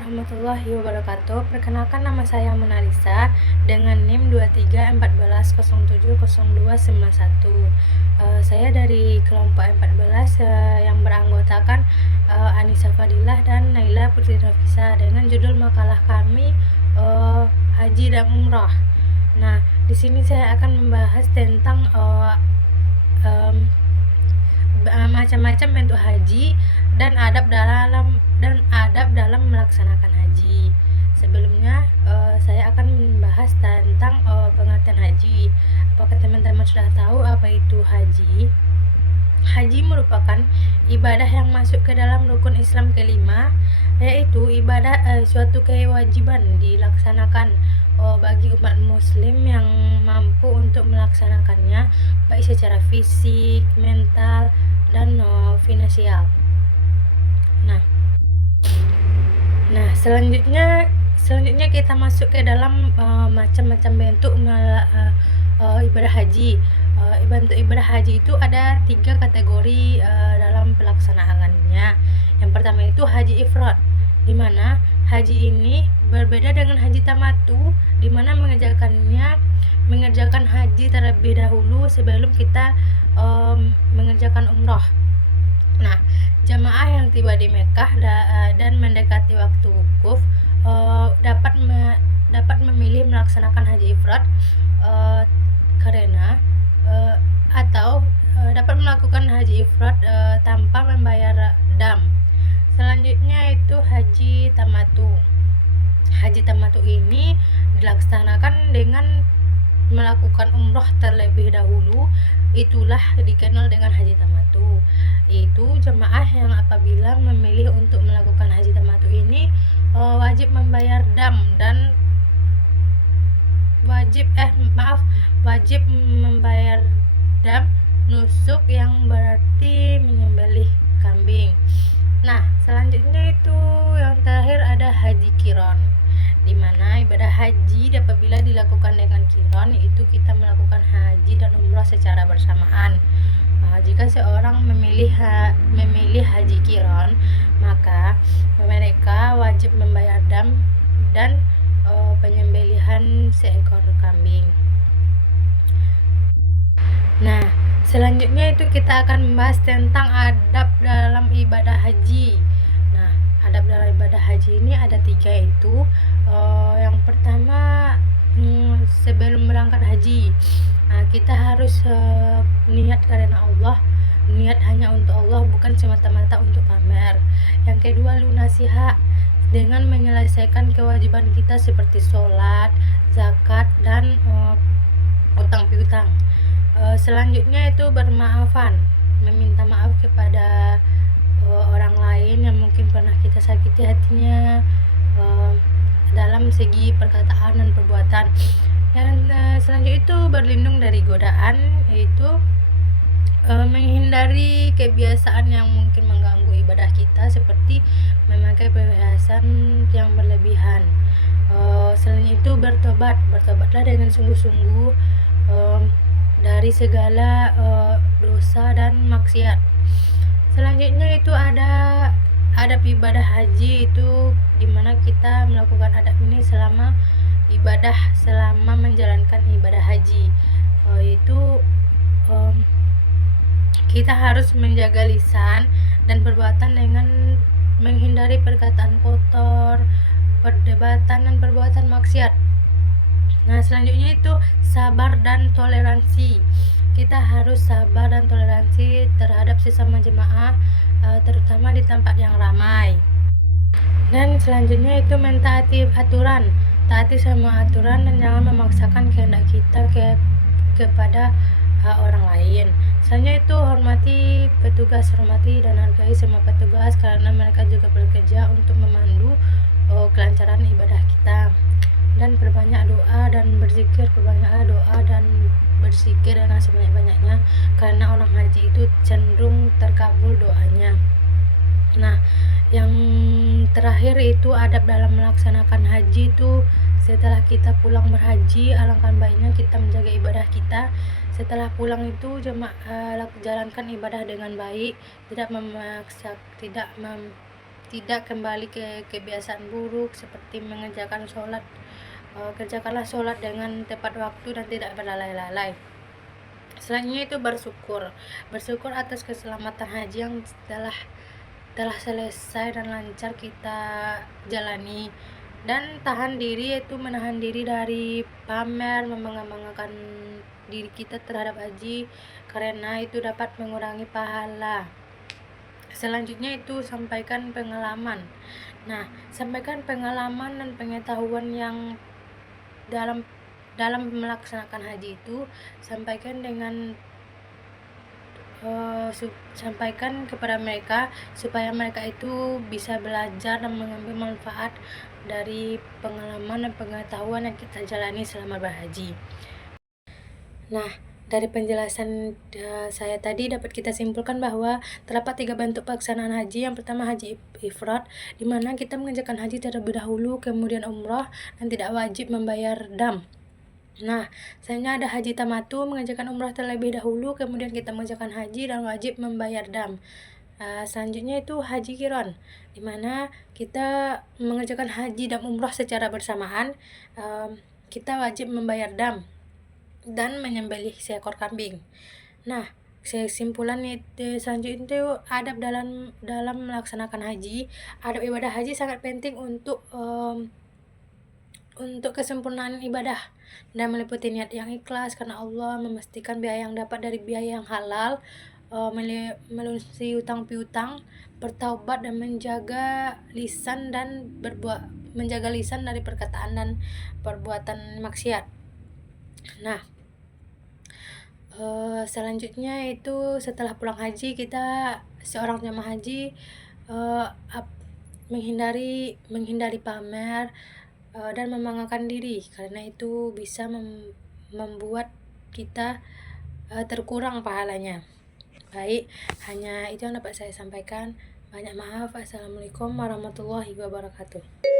warahmatullahi wabarakatuh. Perkenalkan, nama saya Monalisa dengan NIM 2314070291. Saya dari kelompok 14 yang beranggotakan Anissa Fadilah dan Naila Putri Nafisa dengan judul makalah kami Haji dan Umrah. Nah, di sini saya akan membahas tentang macam-macam bentuk haji dan adab dalam melaksanakan haji. Sebelumnya saya akan membahas tentang pengertian haji. Apakah teman-teman sudah tahu apa itu haji? Haji merupakan ibadah yang masuk ke dalam rukun Islam kelima, yaitu ibadah suatu kewajiban dilaksanakan bagi umat muslim yang mampu untuk melaksanakannya, baik secara fisik, mental, dan finansial. Nah, selanjutnya kita masuk ke dalam macam-macam bentuk ibadah haji. Bentuk ibadah haji itu ada 3 kategori dalam pelaksanaannya. Yang pertama itu haji ifrad, di mana haji ini berbeda dengan haji tamattu, di mana mengerjakan haji terlebih dahulu sebelum kita mengerjakan umroh. Nah, jamaah yang tiba di Mekah dan mendekati waktu wukuf dapat memilih melaksanakan haji ifrad atau dapat melakukan haji ifrad tanpa membayar dam. Selanjutnya itu haji tamattu. Haji tamattu ini dilaksanakan dengan melakukan umroh terlebih dahulu, itulah dikenal dengan haji tamattu. Itu jemaah yang apabila memilih untuk melakukan haji tamattu ini wajib membayar dam dan wajib membayar dam nusuk, yang berarti menyembelih kambing. Nah, selanjutnya itu yang terakhir ada haji qiron, di mana ibadah haji apabila dilakukan dengan qiron, itu kita melakukan haji dan umrah secara bersamaan. Jika seorang memilih haji qiron, maka mereka wajib membayar dam dan penyembelihan seekor kambing. Nah, selanjutnya itu kita akan membahas tentang adab dalam ibadah haji. Nah, adab dalam ibadah haji ini ada 3, yaitu yang pertama, sebelum berangkat haji, kita harus niat karena Allah, niat hanya untuk Allah, bukan semata-mata untuk pamer. Yang kedua, lunasi hak dengan menyelesaikan kewajiban kita seperti sholat, zakat, dan utang piutang. Selanjutnya itu bermaafan, meminta maaf kepada orang lain yang mungkin pernah kita sakiti hatinya dalam segi perkataan dan perbuatan. Dan selanjutnya itu berlindung dari godaan, yaitu menghindari kebiasaan yang mungkin mengganggu ibadah kita seperti memakai perhiasan yang berlebihan. Selanjutnya itu bertobatlah dengan sungguh-sungguh dari segala dosa dan maksiat. Selanjutnya itu ada adab ibadah haji, itu dimana kita melakukan adab ini selama menjalankan ibadah haji, yaitu kita harus menjaga lisan dan perbuatan dengan menghindari perkataan kotor, perdebatan, dan perbuatan maksiat. Nah, selanjutnya itu sabar dan toleransi. Kita harus sabar dan toleransi terhadap sesama jemaah, terutama di tempat yang ramai. Dan selanjutnya itu mentaati aturan, taati semua aturan dan jangan memaksakan kehendak kita kepada orang lain. Selanjutnya itu hormati dan hargai semua petugas karena mereka juga bekerja untuk memandu kelancaran ibadah kita. Dan perbanyak doa dan berzikir dengan sebanyak-banyaknya, karena orang haji itu cenderung terkabul doanya. Nah, yang terakhir itu adab dalam melaksanakan haji itu setelah kita pulang berhaji, alangkah baiknya kita menjaga ibadah kita. Setelah pulang itu jalankan ibadah dengan baik, tidak tidak kembali ke kebiasaan buruk seperti mengerjakan sholat. Kerjakanlah sholat dengan tepat waktu dan tidak berlalai-lalai. Selanjutnya itu bersyukur atas keselamatan haji yang telah selesai dan lancar kita jalani, dan menahan diri dari pamer membanggakan diri kita terhadap haji, karena itu dapat mengurangi pahala. Selanjutnya itu sampaikan pengalaman. Nah, sampaikan pengalaman dan pengetahuan yang dalam melaksanakan haji itu, sampaikan kepada mereka supaya mereka itu bisa belajar dan mengambil manfaat dari pengalaman dan pengetahuan yang kita jalani selama berhaji. Nah, dari penjelasan saya tadi dapat kita simpulkan bahwa terdapat 3 bentuk pelaksanaan haji. Yang pertama haji ifrad, di mana kita mengerjakan haji terlebih dahulu, kemudian umrah dan tidak wajib membayar dam. Nah, selanjutnya ada haji tamatu, mengerjakan umrah terlebih dahulu, kemudian kita mengerjakan haji dan wajib membayar dam. Selanjutnya itu haji kiron, di mana kita mengerjakan haji dan umrah secara bersamaan. Kita wajib membayar dam dan menyembelih seekor kambing. Nah, kesimpulan itu selanjutnya itu adab dalam melaksanakan haji. Adab ibadah haji sangat penting untuk kesempurnaan ibadah dan meliputi niat yang ikhlas karena Allah, memastikan biaya yang dapat dari biaya yang halal, melunasi utang piutang, bertaubat dan menjaga lisan dari perkataan dan perbuatan maksiat. Nah, selanjutnya itu setelah pulang haji, kita seorang jamaah haji menghindari pamer dan membanggakan diri, karena itu bisa membuat kita terkurang pahalanya. Baik, hanya itu yang dapat saya sampaikan. Banyak maaf. Assalamualaikum warahmatullahi wabarakatuh.